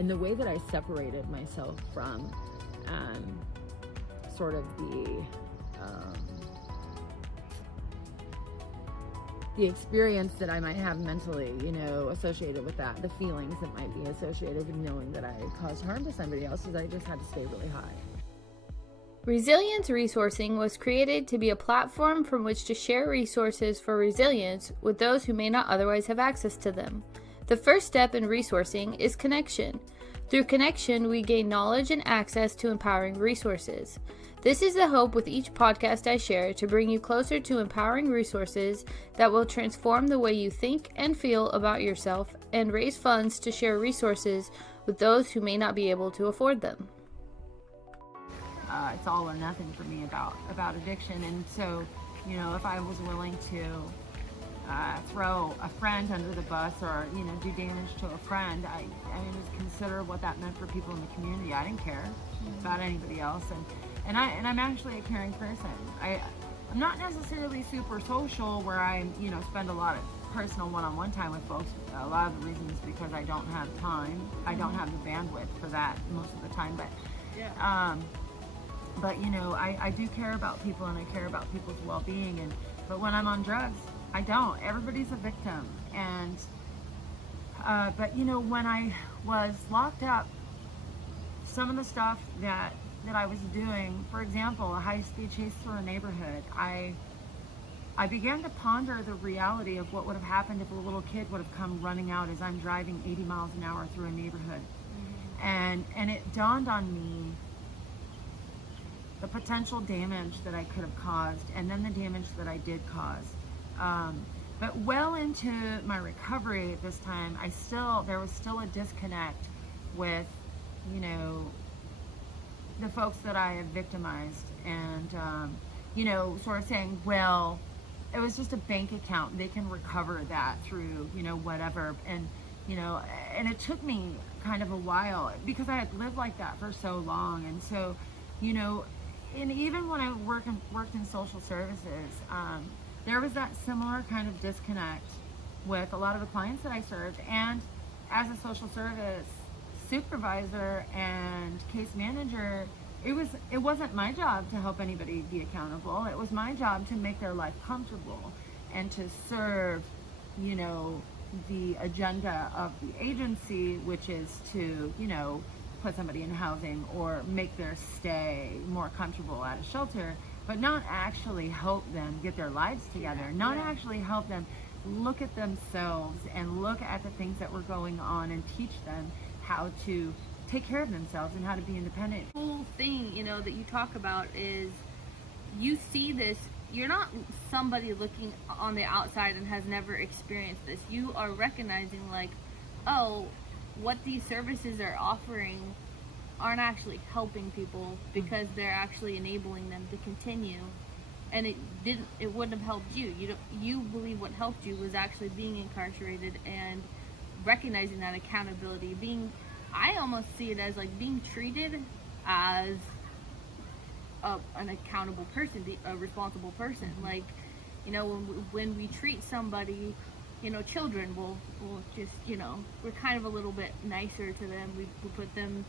and the way that I separated myself from sort of the experience that I might have mentally, associated with that, the feelings that might be associated with knowing that I caused harm to somebody else, is I just had to stay really high. Resilience Resourcing was created to be a platform from which to share resources for resilience with those who may not otherwise have access to them. The first step in resourcing is connection. Through connection, we gain knowledge and access to empowering resources. This is the hope with each podcast I share, to bring you closer to empowering resources that will transform the way you think and feel about yourself and raise funds to share resources with those who may not be able to afford them. It's all or nothing for me about addiction, and so, if I was willing to throw a friend under the bus or, do damage to a friend, I just consider what that meant for people in the community. I didn't care about anybody else, and I'm actually a caring person. I'm not necessarily super social where I, spend a lot of personal one-on-one time with folks. A lot of the reasons is because I don't have time. I don't have the bandwidth for that most of the time, but I do care about people, and I care about people's well-being, but when I'm on drugs, I don't. Everybody's a victim. And but when I was locked up, some of the stuff that I was doing, for example, a high-speed chase through a neighborhood, I began to ponder the reality of what would have happened if a little kid would have come running out as I'm driving 80 miles an hour through a neighborhood. And it dawned on me the potential damage that I could have caused, and then the damage that I did cause. But well into my recovery at this time, there was still a disconnect with, the folks that I had victimized, and, sort of saying, well, it was just a bank account. They can recover that through, whatever. And, and it took me kind of a while because I had lived like that for so long. And so, and even when I worked in social services, there was that similar kind of disconnect with a lot of the clients that I served. And as a social service supervisor and case manager, it wasn't my job to help anybody be accountable. It was my job to make their life comfortable and to serve, the agenda of the agency, which is to, put somebody in housing or make their stay more comfortable at a shelter, but not actually help them get their lives together, actually help them look at themselves and look at the things that were going on and teach them how to take care of themselves and how to be independent. The whole thing, that you talk about is you see this, you're not somebody looking on the outside and has never experienced this. You are recognizing what these services are offering aren't actually helping people because they're actually enabling them to continue, and it wouldn't have helped you. You believe what helped you was actually being incarcerated and recognizing that accountability, I almost see it as like being treated as an accountable person, a responsible person. Like, when we treat somebody, children will just, we're kind of a little bit nicer to them. We put them,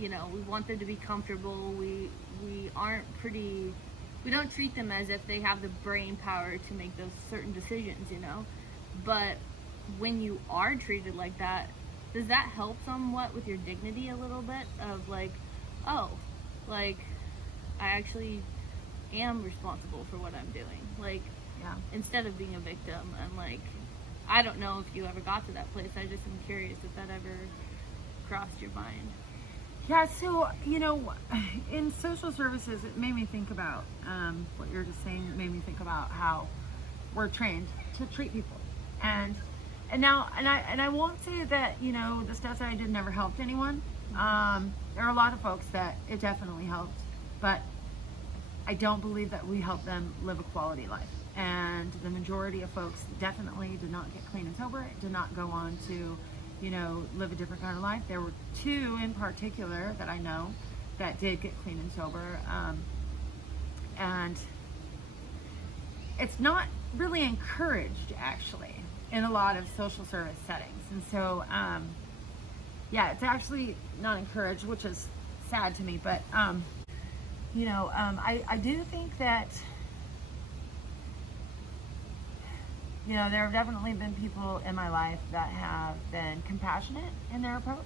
we want them to be comfortable. We don't treat them as if they have the brain power to make those certain decisions, But when you are treated like that, does that help somewhat with your dignity a little bit of I actually am responsible for what I'm doing. Instead of being a victim, I'm I don't know if you ever got to that place. I just am curious if that ever crossed your mind. Yeah, so, in social services, it made me think about what you're just saying. It made me think about how we're trained to treat people. And I won't say that, the stuff that I did never helped anyone. There are a lot of folks that it definitely helped, but I don't believe that we help them live a quality life. And the majority of folks definitely did not get clean and sober, did not go on to, live a different kind of life. There were two in particular that I know that did get clean and sober. And it's not really encouraged, actually, in a lot of social service settings. And so, Yeah, it's actually not encouraged, which is sad to me. But I do think that there have definitely been people in my life that have been compassionate in their approach.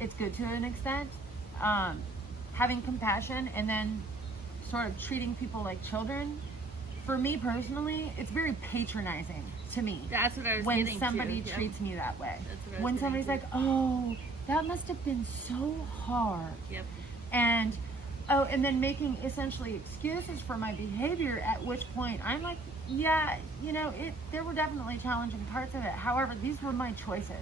It's good to an extent. Having compassion and then sort of treating people like children, for me personally, it's very patronizing to me. That's what I was when getting somebody to. treats me that way. That's what I was When getting somebody's to. like, "Oh, that must have been so hard," Yep. and then making essentially excuses for my behavior. At which point I'm like, yeah, there were definitely challenging parts of it. However, these were my choices.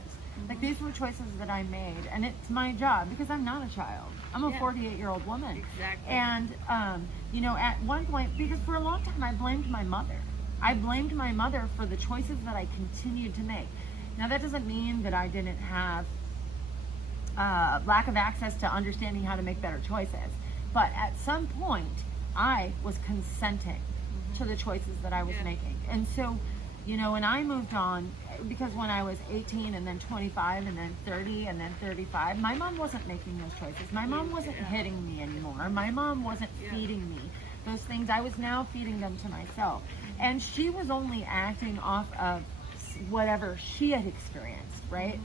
Like, these were choices that I made, and it's my job because I'm not a child. I'm a 48-year-old woman. Exactly. And, at one point, because for a long time I blamed my mother. I blamed my mother for the choices that I continued to make. Now, that doesn't mean that I didn't have lack of access to understanding how to make better choices. But at some point, I was consenting to the choices that I was making. And so, when I moved on, because when I was 18 and then 25 and then 30 and then 35, my mom wasn't making those choices. My mom wasn't hitting me anymore. My mom wasn't feeding me those things. I was now feeding them to myself. And she was only acting off of whatever she had experienced, right?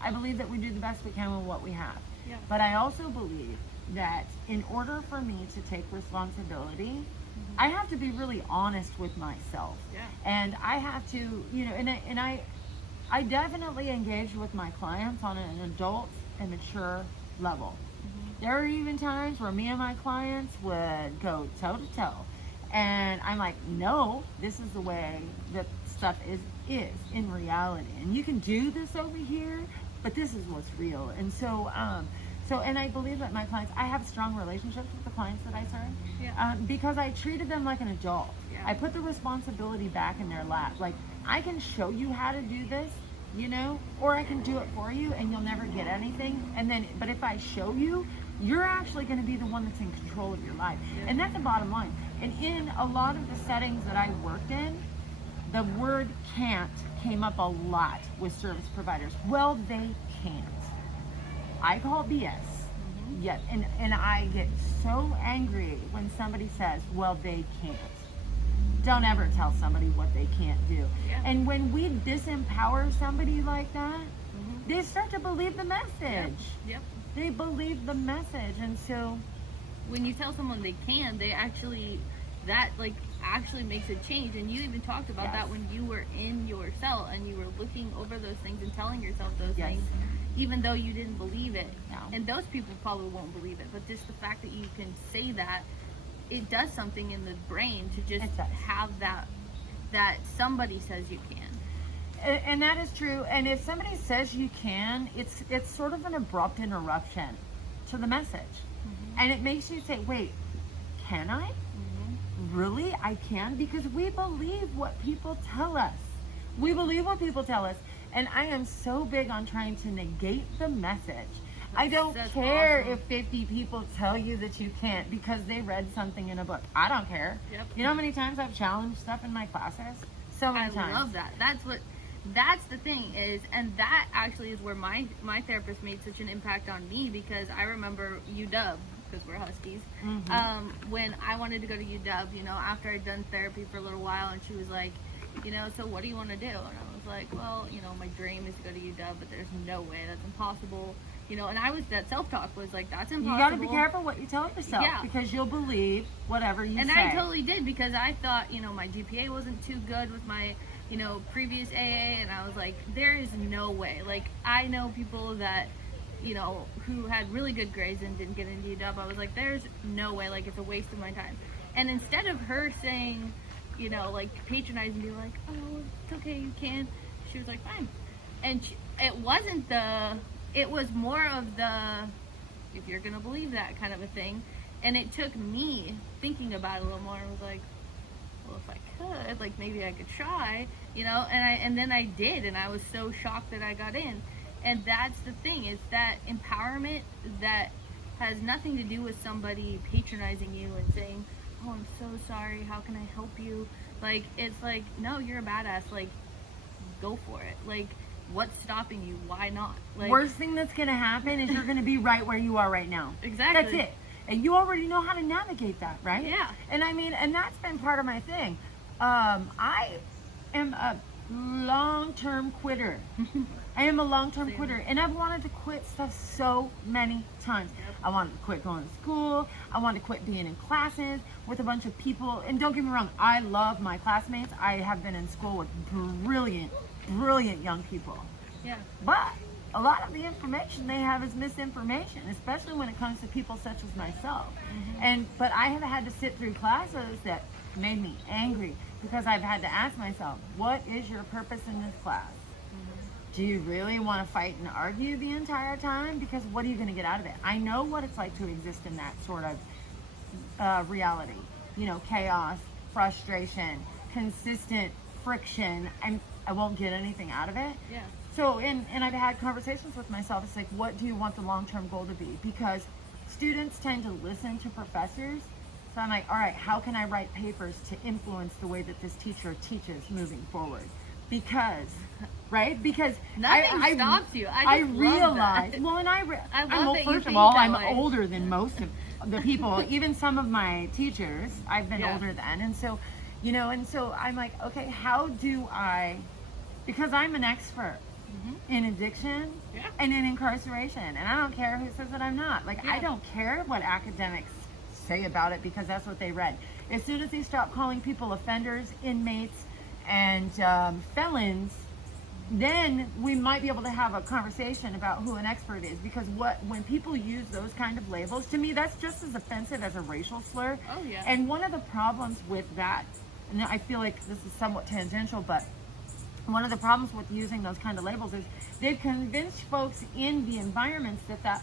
I believe that we do the best we can with what we have. Yeah. But I also believe that in order for me to take responsibility, I have to be really honest with myself. Yeah. And I have to, I definitely engage with my clients on an adult and mature level. There are even times where me and my clients would go toe to toe. And I'm like, no, this is the way that stuff is in reality. And you can do this over here, but this is what's real. And so, and I believe that my clients, I have strong relationships with the clients that I serve, because I treated them like an adult. Yeah. I put the responsibility back in their lap. Like, I can show you how to do this, or I can do it for you and you'll never get anything. But if I show you, you're actually going to be the one that's in control of your life. Yeah. And that's the bottom line. And in a lot of the settings that I worked in, the word can't came up a lot with service providers. Well, they can't. I call BS. Yes, and I get so angry when somebody says, well, they can't. Don't ever tell somebody what they can't do. Yeah. And when we disempower somebody like that, they start to believe the message. Yep. They believe the message. And so when you tell someone they can, they actually makes a change. And you even talked about that when you were in your cell and you were looking over those things and telling yourself those things, even though you didn't believe it. No. And those people probably won't believe it, but just the fact that you can say that, it does something in the brain to just have that somebody says you can. And that is true. And if somebody says you can, it's sort of an abrupt interruption to the message. And it makes you say, wait, can I? Really? I can? Because we believe what people tell us. We believe what people tell us. And I am so big on trying to negate the message. I don't care if 50 people tell you that you can't because they read something in a book. I don't care. Yep. You know how many times I've challenged stuff in my classes? So many times. I love that. That's the thing is, and that actually is where my therapist made such an impact on me, because I remember UW, because we're Huskies, when I wanted to go to UW, after I'd done therapy for a little while, and she was like, so what do you want to do? And I was like, well, my dream is to go to UW, but there's no way, that's impossible. And that self-talk was like, that's impossible. You got to be careful what you tell yourself, because you'll believe whatever you say. And I totally did, because I thought, my GPA wasn't too good with my, previous AA, and I was like, there is no way. Like, I know people that, who had really good grades and didn't get into UW. I was like, there's no way, like, it's a waste of my time. And instead of her saying, patronize and be like, oh, it's okay, you can, she was like, fine. And it was more of the, if you're gonna believe that kind of a thing. And it took me thinking about it a little more. I was like, well, if I could, like, maybe I could try, and then I did, and I was so shocked that I got in. And that's the thing, is that empowerment that has nothing to do with somebody patronizing you and saying, oh, I'm so sorry, how can I help you? Like, it's like, no, you're a badass, like, go for it. Like, What's stopping you? Why not? Like, worst thing that's going to happen is you're going to be right where you are right now. exactly. That's it. And you already know how to navigate that, right? Yeah. And I mean, and that's been part of my thing. I am a long-term quitter. I am a long-term Same. quitter, and I've wanted to quit stuff so many times. Yep. I wanted to quit going to school. I wanted to quit being in classes with a bunch of people. And don't get me wrong, I love my classmates. I have been in school with brilliant, brilliant young people. Yeah. But a lot of the information they have is misinformation, especially when it comes to people such as myself. But I have had to sit through classes that made me angry because I've had to ask myself, what is your purpose in this class? Do you really want to fight and argue the entire time? Because what are you going to get out of it? I know what it's like to exist in that sort of reality. You know, chaos, frustration, consistent friction. I won't get anything out of it. Yeah. So, and I've had conversations with myself. It's like, what do you want the long-term goal to be? Because students tend to listen to professors. So I'm like, all right, how can I write papers to influence the way that this teacher teaches moving forward? Because, right? Because Nothing stops you. I just love realize, that. well, and I love that you first of think all, that I'm way. older than most of the people, even some of my teachers, I've been Yeah. older than. And so, you know, and so I'm like, okay, how do I, because I'm an expert in addiction Yeah. and in incarceration, and I don't care who says that I'm not. Like, I Yeah. don't care what academics say about it because that's what they read. As soon as they stop calling people offenders, inmates, and felons, then we might be able to have a conversation about who an expert is. Because when people use those kind of labels, to me, that's just as offensive as a racial slur. Oh, yeah. And one of the problems with that, and I feel like this is somewhat tangential, but one of the problems with using those kind of labels is they've convinced folks in the environments that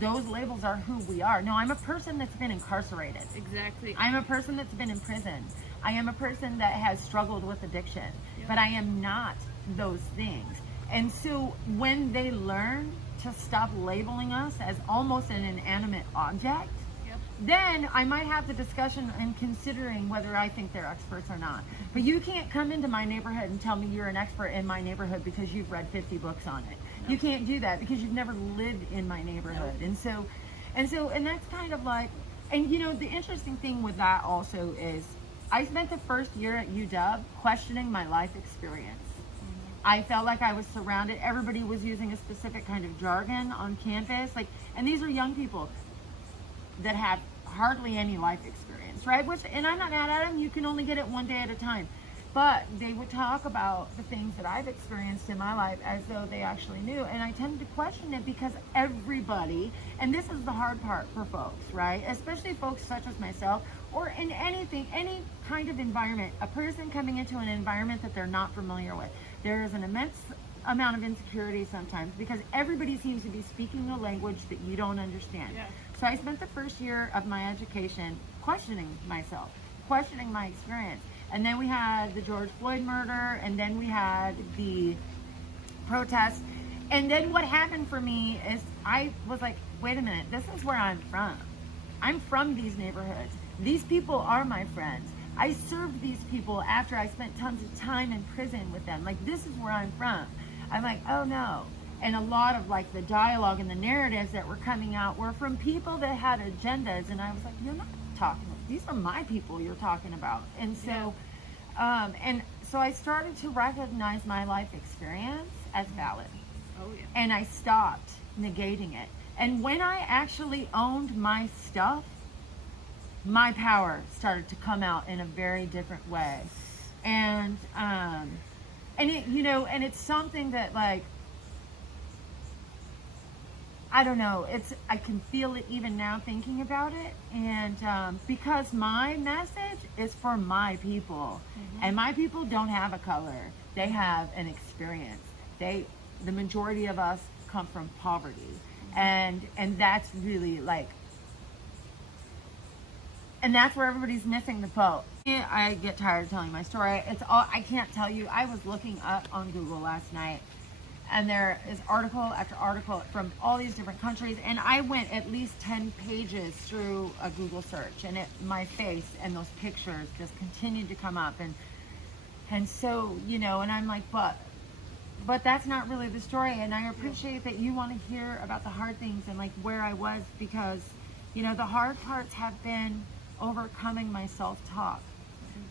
those labels are who we are. No, I'm a person that's been incarcerated. Exactly. I'm a person that's been in prison. I am a person that has struggled with addiction, Yep. but I am not those things. And so when they learn to stop labeling us as almost an inanimate object, Yep. then I might have the discussion and considering whether I think they're experts or not. But you can't come into my neighborhood and tell me you're an expert in my neighborhood because you've read 50 books on it. No. You can't do that because you've never lived in my neighborhood. And that's kind of like, and you know, the interesting thing with that also is I spent the first year at UW questioning my life experience. I felt like I was surrounded. Everybody was using a specific kind of jargon on campus. And these are young people that have hardly any life experience, right? And I'm not mad at them. You can only get it one day at a time. But they would talk about the things that I've experienced in my life as though they actually knew. And I tended to question it because everybody, and this is the hard part for folks, right? Especially folks such as myself, or in any kind of environment, a person coming into an environment that they're not familiar with. There is an immense amount of insecurity sometimes because everybody seems to be speaking a language that you don't understand. Yeah. So I spent the first year of my education questioning myself, questioning my experience. And then we had the George Floyd murder, and then we had the protests. And then what happened for me is I was like, wait a minute, this is where I'm from. I'm from these neighborhoods. These people are my friends. I served these people after I spent tons of time in prison with them. Like, this is where I'm from. I'm like, oh no. And a lot of like the dialogue and the narratives that were coming out were from people that had agendas. And I was like, you're not talking, these are my people you're talking about. And so, so I started to recognize my life experience as valid. Oh, yeah. And I stopped negating it. And when I actually owned my stuff, my power started to come out in a very different way. And it, you know, and it's something that, like, I don't know, I can feel it even now thinking about it. And because my message is for my people, and my people don't have a color, they have an experience. The majority of us come from poverty, and that's really like, and that's where everybody's missing the boat. I get tired of telling my story. I can't tell you. I was looking up on Google last night, and there is article after article from all these different countries, and I went at least 10 pages through a Google search, and my face and those pictures just continued to come up, and so, you know, and I'm like, but but that's not really the story. And I appreciate that you want to hear about the hard things and like where I was, because, you know, the hard parts have been overcoming my self-talk.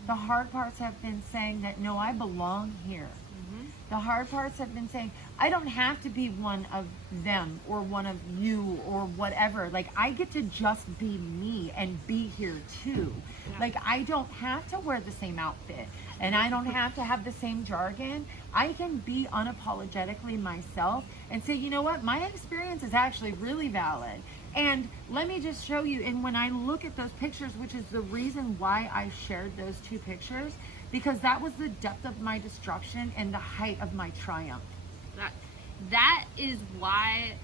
The hard parts have been saying that, no, I belong here. The hard parts have been saying, I don't have to be one of them or one of you or whatever. Like, I get to just be me and be here too. Yeah. Like, I don't have to wear the same outfit and I don't have to have the same jargon. I can be unapologetically myself and say, you know what, my experience is actually really valid. And let me just show you, and when I look at those pictures, which is the reason why I shared those two pictures, because that was the depth of my destruction and the height of my triumph. That is why,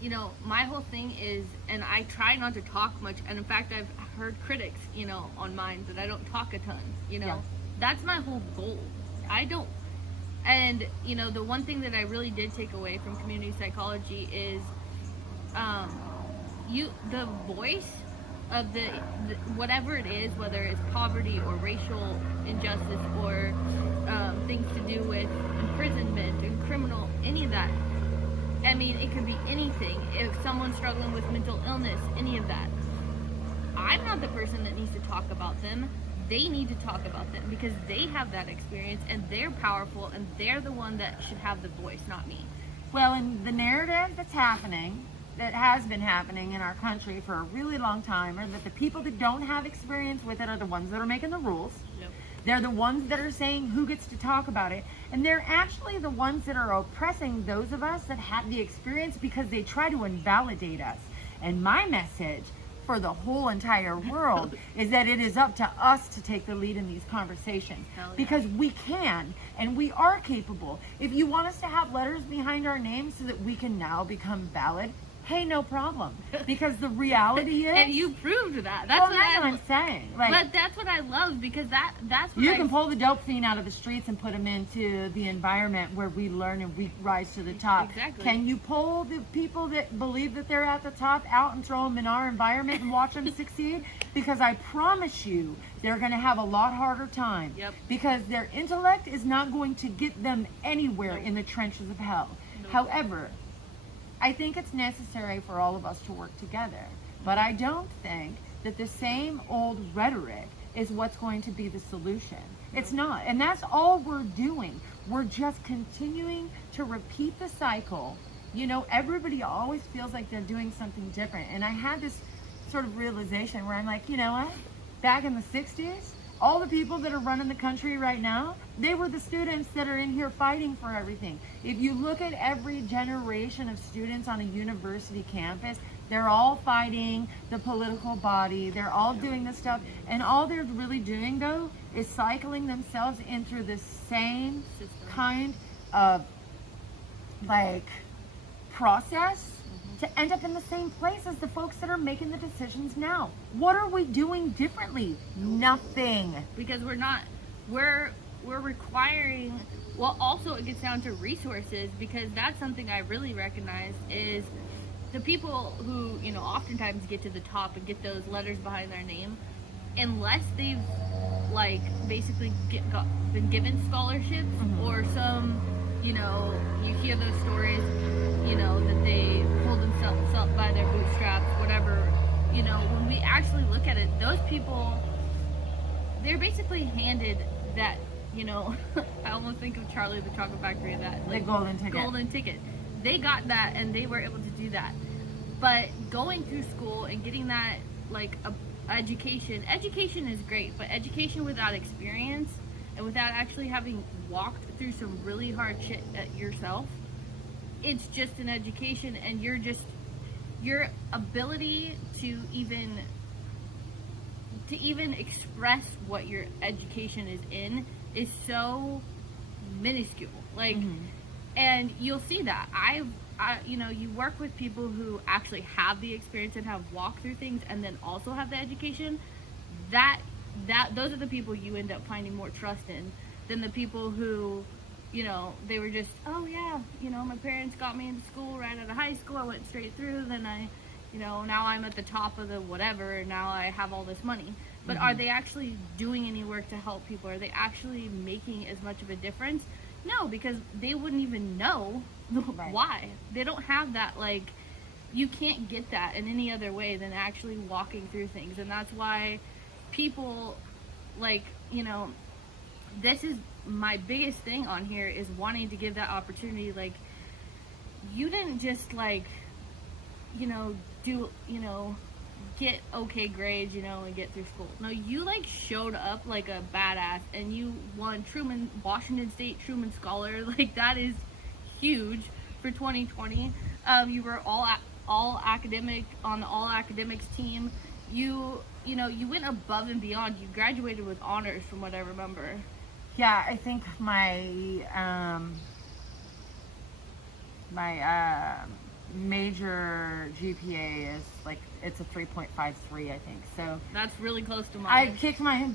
you know, my whole thing is, and I try not to talk much, and in fact I've heard critics, you know, on mine that I don't talk a ton, you know. Yeah. That's my whole goal. I don't, and you know, the one thing that I really did take away from community psychology is the voice of the whatever it is, whether it's poverty or racial injustice or things to do with imprisonment and criminal, any of that. I mean, it could be anything. If someone's struggling with mental illness, any of that. I'm not the person that needs to talk about them. They need to talk about them because they have that experience and they're powerful and they're the one that should have the voice, not me. Well, and the narrative that's happening, that has been happening in our country for a really long time, are that the people that don't have experience with it are the ones that are making the rules. Yep. They're the ones that are saying who gets to talk about it. And they're actually the ones that are oppressing those of us that have the experience because they try to invalidate us. And my message for the whole entire world is that it is up to us to take the lead in these conversations. Hell yeah. Because we can and we are capable. If you want us to have letters behind our names so that we can now become valid, hey, no problem. Because the reality is, and you proved that. That's well, what that's what I'm saying. Like, but that's what I love, because that's what you can pull the dope fiend out of the streets and put him into the environment where we learn and we rise to the top. Exactly. Can you pull the people that believe that they're at the top out and throw them in our environment and watch them succeed? Because I promise you, they're going to have a lot harder time. Yep. Because their intellect is not going to get them anywhere in the trenches of hell. However, I think it's necessary for all of us to work together. But I don't think that the same old rhetoric is what's going to be the solution. It's not. And that's all we're doing. We're just continuing to repeat the cycle. You know, everybody always feels like they're doing something different. And I had this sort of realization where I'm like, you know what? Back in the 60s, all the people that are running the country right now, they were the students that are in here fighting for everything. If you look at every generation of students on a university campus, they're all fighting the political body. They're all doing this stuff. And all they're really doing, though, is cycling themselves in through the same kind of, like, process to end up in the same place as the folks that are making the decisions now. What are we doing differently? Nothing. Because we're requiring, well, also it gets down to resources, because that's something I really recognize is the people who, you know, oftentimes get to the top and get those letters behind their name, unless they've like basically been given scholarships or some, you know, you hear those stories, you know, that they pulled themselves up by their bootstraps, whatever. You know, when we actually look at it, those people, they're basically handed that, you know, I almost think of Charlie the Chocolate Factory, that like The golden ticket. golden ticket. They got that and they were able to do that. But going through school and getting that, like, education is great, but education without experience and without actually having walked through some really hard shit yourself, it's just an education, and your ability to even express what your education is in is so minuscule. Like, and you'll see that you know, you work with people who actually have the experience and have walked through things and then also have the education. Those are the people you end up finding more trust in than the people who, you know, they were just, oh yeah, you know, my parents got me into school right out of high school, I went straight through, then I, you know, now I'm at the top of the whatever, and now I have all this money. But are they actually doing any work to help people? Are they actually making as much of a difference? No, because they wouldn't even know Right. why. They don't have that, like, you can't get that in any other way than actually walking through things. And that's why people, like, you know, this is my biggest thing on here, is wanting to give that opportunity. Like, you didn't just, like, you know, do, you know, get okay grades, you know, and get through school. No, you, like, showed up like a badass, and you won Washington State Truman Scholar. Like, that is huge for 2020. You were all academic on the all academics team. You know, you went above and beyond. You graduated with honors, from what I remember. Yeah, I think my major GPA is like, it's a 3.53, I think. So That's really close to I mine. kicked myself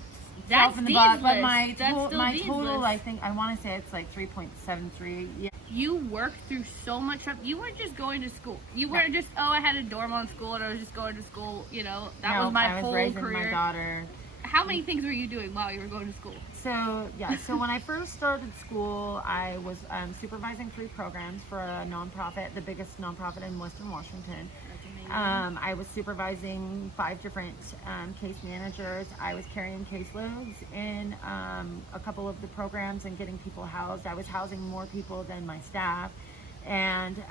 That's in the butt, but Dean's my list. That's still my Dean's total, list. I think, I want to say it's like 3.73. Yeah. You worked through so much. You weren't just going to school. You weren't just, oh, I had a dorm on school and I was just going to school. You know, that was my I was whole raising career. my daughter. How many things were you doing while you were going to school? So when I first started school, I was supervising 3 programs for a nonprofit, the biggest nonprofit in Western Washington. That's amazing. I was supervising 5 different case managers. I was carrying caseloads in a couple of the programs and getting people housed. I was housing more people than my staff, and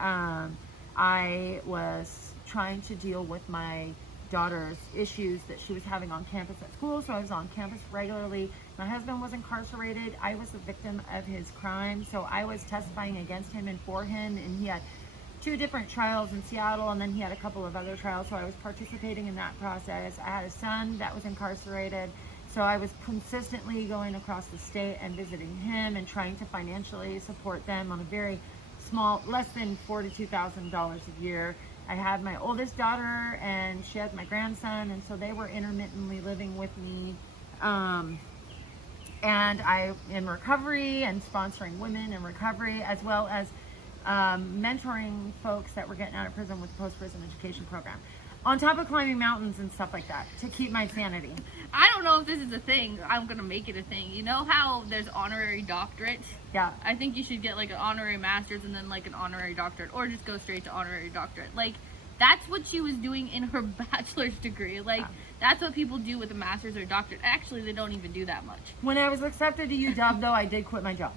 I was trying to deal with my daughter's issues that she was having on campus at school. So I was on campus regularly. My husband was incarcerated. I was the victim of his crime, so I was testifying against him and for him, and he had 2 different trials in Seattle, and then he had a couple of other trials, so I was participating in that process. I had a son that was incarcerated, so I was consistently going across the state and visiting him and trying to financially support them on a very small, less than $42,000 a year. I had my oldest daughter, and she has my grandson, and so they were intermittently living with me. And I, in recovery and sponsoring women in recovery, as well as mentoring folks that were getting out of prison with the post-prison education program, on top of climbing mountains and stuff like that, to keep my sanity. I don't know if this is a thing. I'm going to make it a thing. You know how there's honorary doctorate? Yeah. I think you should get like an honorary master's and then like an honorary doctorate, or just go straight to honorary doctorate. Like, that's what she was doing in her bachelor's degree. Like, that's what people do with a master's or doctorate. Actually, they don't even do that much. When I was accepted to UW, though, I did quit my job,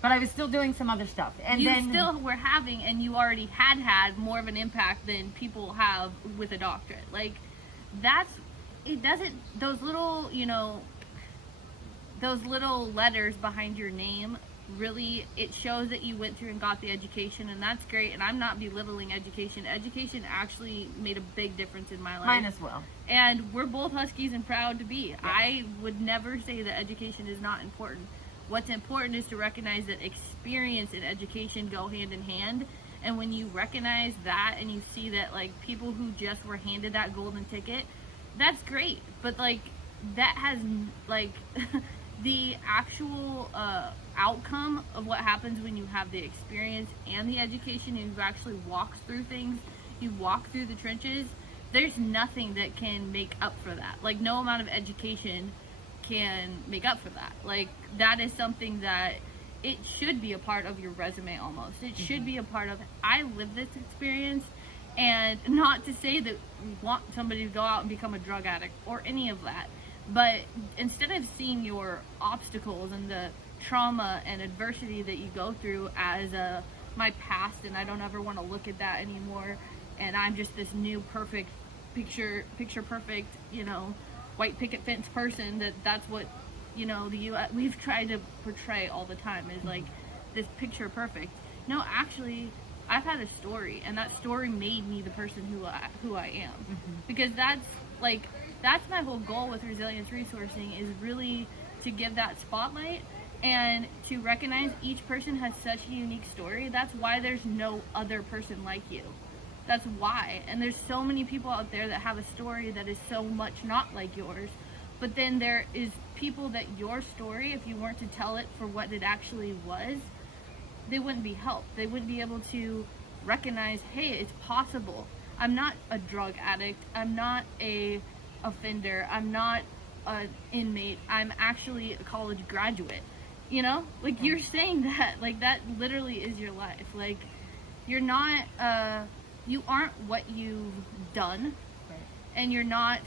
but I was still doing some other stuff. And you then still were having, and you already had more of an impact than people have with a doctorate. Like, it doesn't, those little, you know, those little letters behind your name, really, it shows that you went through and got the education, and that's great. And I'm not belittling education. Education actually made a big difference in my life. Mine as well. And we're both Huskies and proud to be. Yes. I would never say that education is not important. What's important is to recognize that experience and education go hand in hand. And when you recognize that and you see that, like, people who just were handed that golden ticket, that's great. But, like, that has, like, the actual outcome of what happens when you have the experience and the education, and you've actually walked through things, you walk through the trenches, there's nothing that can make up for that. Like, no amount of education can make up for that. Like, that is something that it should be a part of your resume almost. It should be a part of, I lived this experience. And not to say that we want somebody to go out and become a drug addict or any of that, but instead of seeing your obstacles and the trauma and adversity that you go through as my past, and I don't ever want to look at that anymore, and I'm just this new perfect picture perfect, you know, white picket fence person, that's what, you know, the U.S. we've tried to portray all the time, is like this picture perfect. No, actually, I've had a story, and that story made me the person who I am. Because that's my whole goal with resilience resourcing, is really to give that spotlight and to recognize each person has such a unique story. That's why there's no other person like you. That's why. And there's so many people out there that have a story that is so much not like yours. But then there is people that your story, if you weren't to tell it for what it actually was, they wouldn't be helped. They wouldn't be able to recognize, hey, it's possible. I'm not a drug addict. I'm not a offender. I'm not an inmate. I'm actually a college graduate. You know, like you're saying that, like that literally is your life. Like you're not, you aren't what you've done, Right. and you're not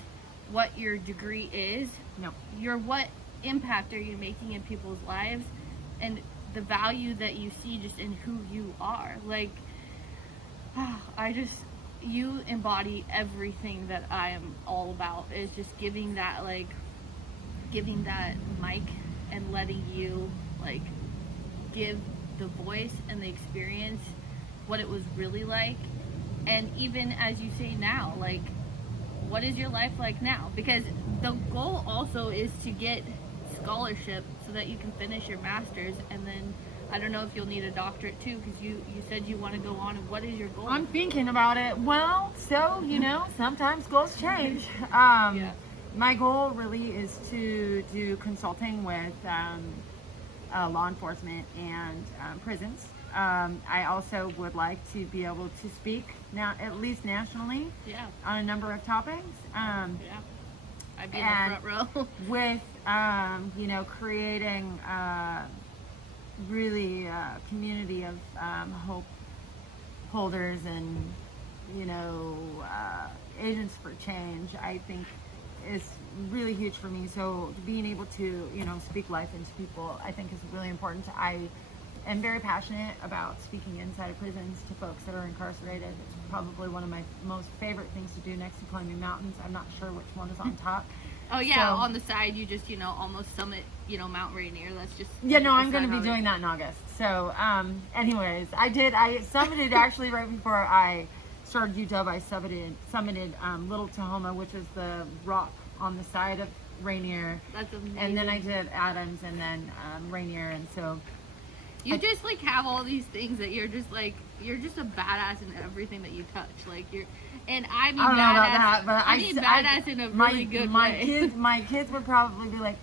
what your degree is. No. You're what impact are you making in people's lives, and the value that you see just in who you are. Like, you embody everything that I am all about, is just giving that mic and letting you, like, give the voice and the experience what it was really like. And even as you say now, like, what is your life like now? Because the goal also is to get scholarship so that you can finish your master's, and then I don't know if you'll need a doctorate too, because you said you want to go on. And what is your goal? I'm thinking about it. Well, so, sometimes goals change. Yeah. My goal really is to do consulting with law enforcement and prisons. I also would like to be able to speak now, at least nationally, Yeah. on a number of topics. Yeah. I'd be in the front row. With, creating really a community of hope holders and, agents for change, I think is really huge for me. So being able to, speak life into people, I think is really important. I am very passionate about speaking inside of prisons to folks that are incarcerated. It's probably one of my most favorite things to do next to climbing mountains. I'm not sure which one is on top. Oh yeah, on the side you just, almost summit, Mount Rainier. That's just... Yeah, no, I'm going to be doing that in August. So, anyways, I summited actually right before I started UW. I summited Little Tahoma, which is the rock on the side of Rainier. That's amazing. And then I did Adams and then Rainier, and so... You just, like, have all these things that you're just, like, you're just a badass in everything that you touch. Like, and I mean, I don't know about that, but I mean badass in a really good way. My kids would probably be like,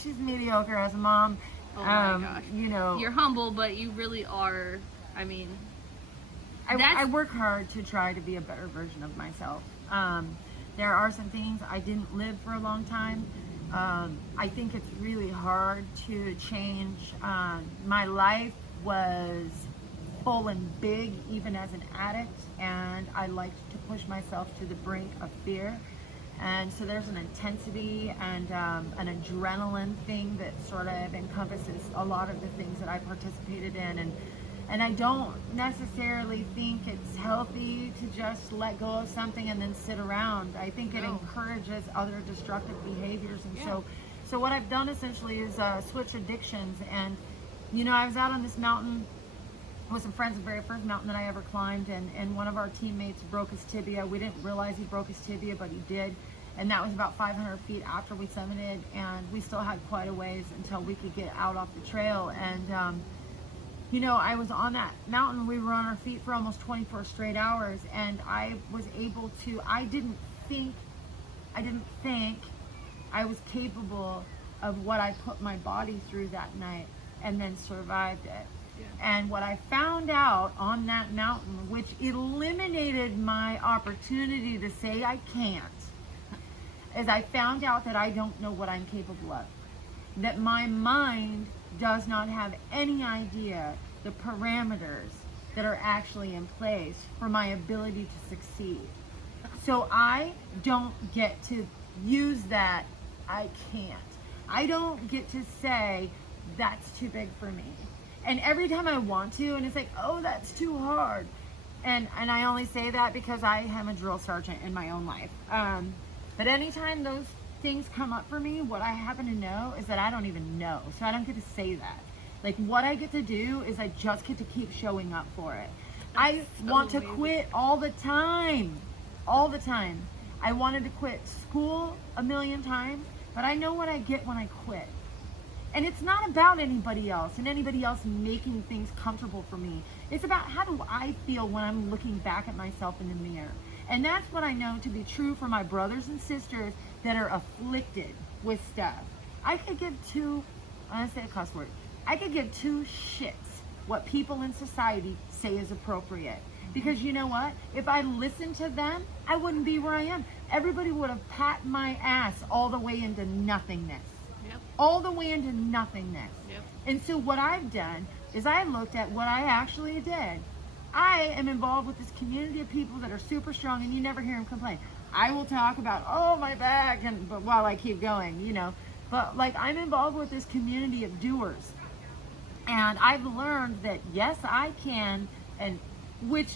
she's mediocre as a mom. Oh my gosh. You're humble, but you really are, I mean... I work hard to try to be a better version of myself. There are some things I didn't live for a long time. I think it's really hard to change. My life was full and big, even as an addict, and I liked to push myself to the brink of fear. And so there's an intensity and an adrenaline thing that sort of encompasses a lot of the things that I participated in. And I don't necessarily think it's healthy to just let go of something and then sit around. I think it encourages other destructive behaviors. And so what I've done essentially is switch addictions. And, I was out on this mountain with some friends, the very first mountain that I ever climbed, and one of our teammates broke his tibia. We didn't realize he broke his tibia, but he did. And that was about 500 feet after we summited, and we still had quite a ways until we could get out off the trail. And, I was on that mountain. We were on our feet for almost 24 straight hours, and I was able to, I didn't think I was capable of what I put my body through that night, and then survived it. Yeah. And what I found out on that mountain, which eliminated my opportunity to say I can't, is I found out that I don't know what I'm capable of. That my mind does not have any idea the parameters that are actually in place for my ability to succeed. So I don't get to use that I can't. I don't get to say that's too big for me. And every time I want to, and it's like, oh, that's too hard. And I only say that because I am a drill sergeant in my own life. But anytime those things come up for me, what I happen to know is that I don't even know. So I don't get to say that. Like, what I get to do is I just get to keep showing up for it. I want to quit all the time. All the time. I wanted to quit school a million times, but I know what I get when I quit. And it's not about anybody else and anybody else making things comfortable for me. It's about how do I feel when I'm looking back at myself in the mirror. And that's what I know to be true for my brothers and sisters that are afflicted with stuff. I could give I'm gonna say a cuss word. I could give two shits what people in society say is appropriate. Because you know what? If I listened to them, I wouldn't be where I am. Everybody would have pat my ass all the way into nothingness. Yep. All the way into nothingness. Yep. And so what I've done is I looked at what I actually did. I am involved with this community of people that are super strong, and you never hear them complain. I will talk about, oh, my back, but while I keep going, you know. But like, I'm involved with this community of doers. And I've learned that yes, I can, and which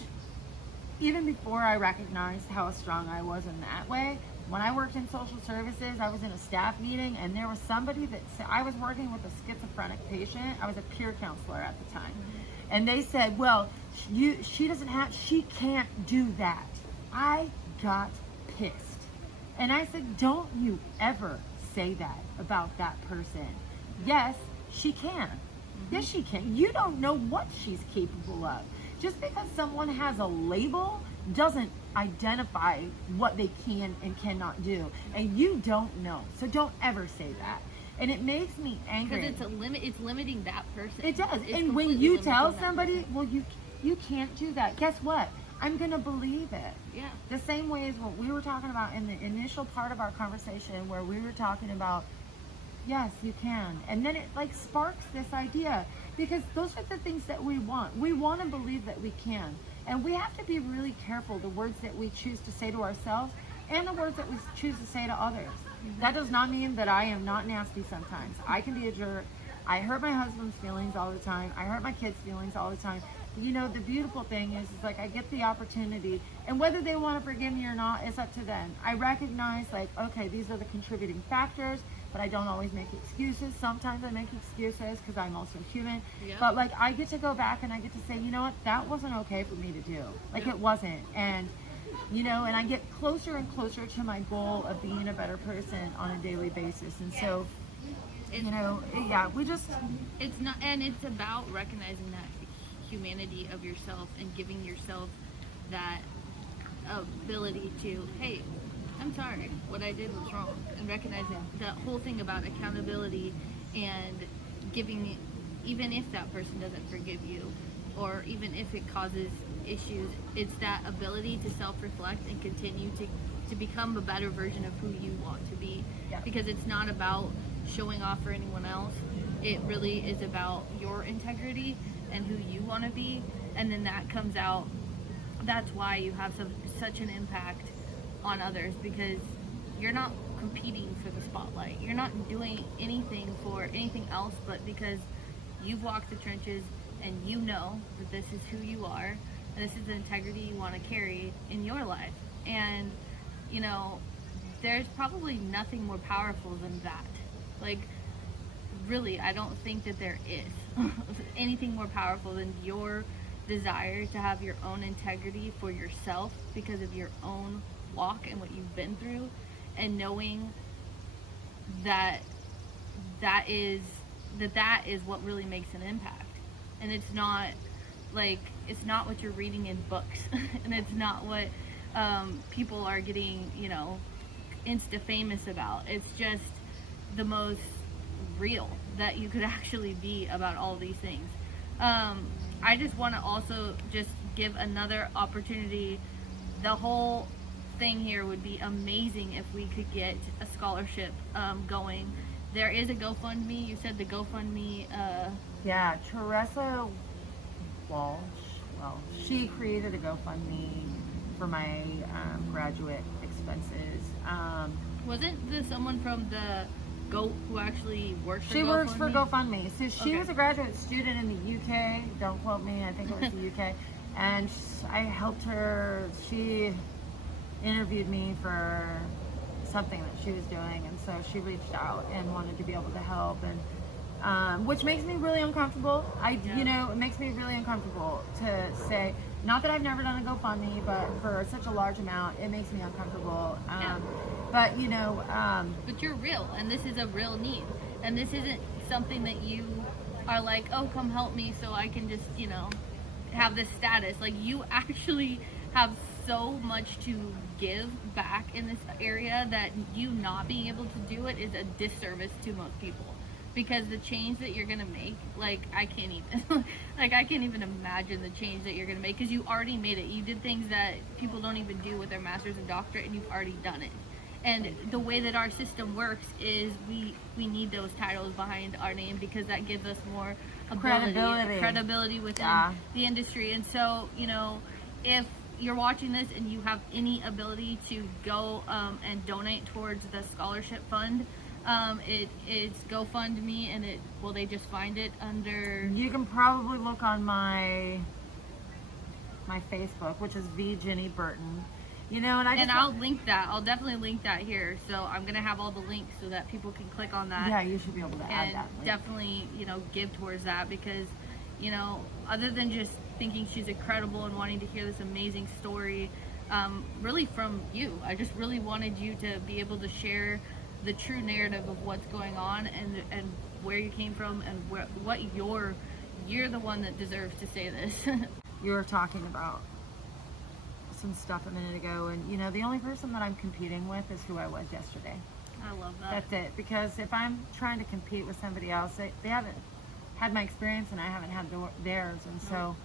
even before I recognized how strong I was in that way, when I worked in social services, I was in a staff meeting, and there was somebody that said, I was working with a schizophrenic patient. I was a peer counselor at the time. And they said, well, she can't do that. I got pissed. And I said, don't you ever say that about that person. Yes, she can. Yes, she can. You don't know what she's capable of. Just because someone has a label doesn't identify what they can and cannot do. And you don't know. So don't ever say that. And it makes me angry. Because it's limiting that person. It does. It's and when you tell limiting that somebody, person. well, you can't do that. Guess what? I'm going to believe it. Yeah. The same way as what we were talking about in the initial part of our conversation, where we were talking about, yes, you can. And then it like sparks this idea, because those are the things that we want. We want to believe that we can. And we have to be really careful the words that we choose to say to ourselves and the words that we choose to say to others. Mm-hmm. That does not mean that I am not nasty sometimes. I can be a jerk. I hurt my husband's feelings all the time. I hurt my kids' feelings all the time. You know, the beautiful thing is like I get the opportunity, and whether they want to forgive me or not, it's up to them. I recognize, like, okay, these are the contributing factors, but I don't always make excuses. Sometimes I make excuses because I'm also human. Yeah. But like, I get to go back and I get to say, you know what, that wasn't okay for me to do. Like, it wasn't. And you know, and I get closer and closer to my goal of being a better person on a daily basis. And so, you know, yeah, it's not, and it's about recognizing that humanity of yourself and giving yourself that ability to, hey, I'm sorry, what I did was wrong, and recognizing the whole thing about accountability and giving, even if that person doesn't forgive you, or even if it causes issues, it's that ability to self-reflect and continue to become a better version of who you want to be. Yeah. Because it's not about showing off for anyone else. It really is about your integrity and who you want to be, and then that comes out. That's why you have such an impact on others, because you're not competing for the spotlight. You're not doing anything for anything else, but because you've walked the trenches and you know that this is who you are, and this is the integrity you want to carry in your life. And you know, there's probably nothing more powerful than that. Like, really, I don't think that there is anything more powerful than your desire to have your own integrity for yourself because of your own walk and what you've been through, and knowing that is what really makes an impact. And it's not what you're reading in books and it's not what people are getting, you know, insta famous about. It's just the most real that you could actually be about all these things. I just want to also just give another opportunity. The whole thing here would be amazing if we could get a scholarship going. There is a GoFundMe. You said the GoFundMe. Yeah, Teresa Walsh. Well, she created a GoFundMe for my graduate expenses. Wasn't this someone from the GOAT who actually works for GoFundMe? She works for GoFundMe. So she Okay. was a graduate student in the UK. Don't quote me. I think it was the UK. And I helped her. She interviewed me for something that she was doing, and so she reached out and wanted to be able to help, and which makes me really uncomfortable. You know, it makes me really uncomfortable to say, not that I've never done a GoFundMe, but for such a large amount, it makes me uncomfortable. But you know, but you're real, and this is a real need, and this isn't something that you are like, oh, come help me so I can just, you know, have this status. Like, you actually have so much to give back in this area that you not being able to do it is a disservice to most people, because the change that you're gonna make, like, I can't even imagine the change that you're gonna make, because you already made it. You did things that people don't even do with their master's and doctorate, and you've already done it. And the way that our system works is we need those titles behind our name, because that gives us more credibility within the industry. And so, you know, if you're watching this and you have any ability to go and donate towards the scholarship fund, it's GoFundMe, and they just find it under... You can probably look on my Facebook, which is Ginny Burton. You know, and I'll link that. I'll definitely link that here. So I'm gonna have all the links so that people can click on that. Yeah, you should be able to add that. And definitely, you know, give towards that, because, you know, other than just thinking she's incredible and wanting to hear this amazing story, really from you, I just really wanted you to be able to share the true narrative of what's going on, and where you came from, and what you're the one that deserves to say this. You were talking about some stuff a minute ago, and you know, the only person that I'm competing with is who I was yesterday. I love that. That's it. Because if I'm trying to compete with somebody else, they haven't had my experience and I haven't had theirs, and so,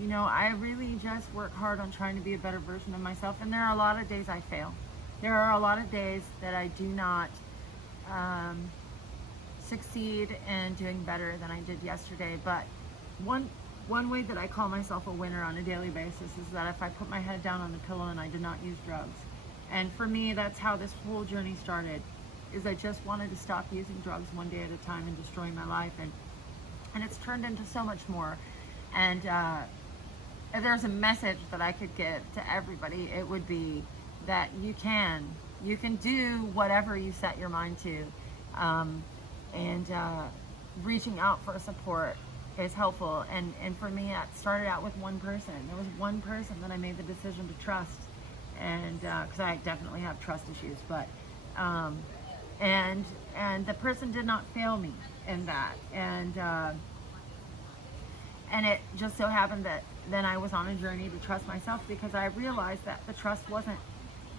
you know, I really just work hard on trying to be a better version of myself. And there are a lot of days I fail. There are a lot of days that I do not succeed in doing better than I did yesterday. But one way that I call myself a winner on a daily basis is that if I put my head down on the pillow and I did not use drugs. And for me, that's how this whole journey started, is I just wanted to stop using drugs one day at a time and destroying my life. And it's turned into so much more. And if there's a message that I could give to everybody, it would be that you can do whatever you set your mind to. And reaching out for support is helpful. And for me, it started out with one person. There was one person that I made the decision to trust, and because I definitely have trust issues, but and the person did not fail me in that, and it just so happened that then I was on a journey to trust myself, because I realized that the trust wasn't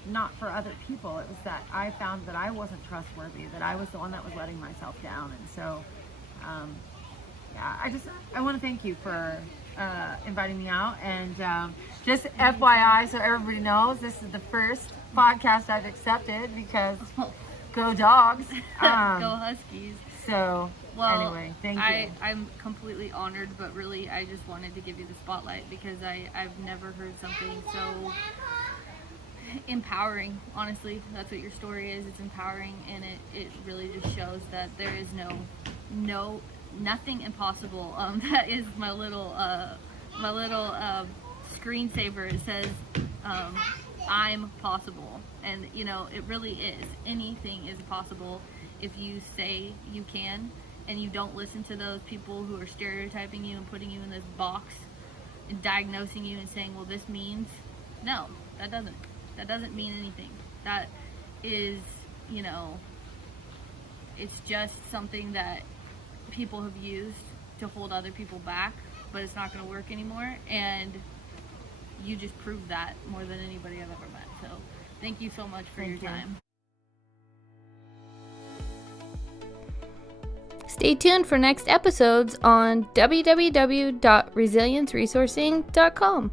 not for other people. It was that I found that I wasn't trustworthy, that I was the one that was letting myself down. And so yeah, I want to thank you for inviting me out, and just FYI, so everybody knows, this is the first podcast I've accepted, because go Dogs. Go Huskies. So anyway, thank you. I'm completely honored, but really I just wanted to give you the spotlight, because I've never heard something so empowering. Honestly, that's what your story is. It's empowering, and it really just shows that there is nothing impossible. That is my little screensaver. It says I'm possible, and you know, it really is. Anything is possible if you say you can, and you don't listen to those people who are stereotyping you and putting you in this box and diagnosing you and saying, well, this means... No, that doesn't mean anything. That is, you know, it's just something that people have used to hold other people back, but it's not going to work anymore, and you just proved that more than anybody I've ever met. So thank you so much for your time. Stay tuned for next episodes on www.resilienceresourcing.com.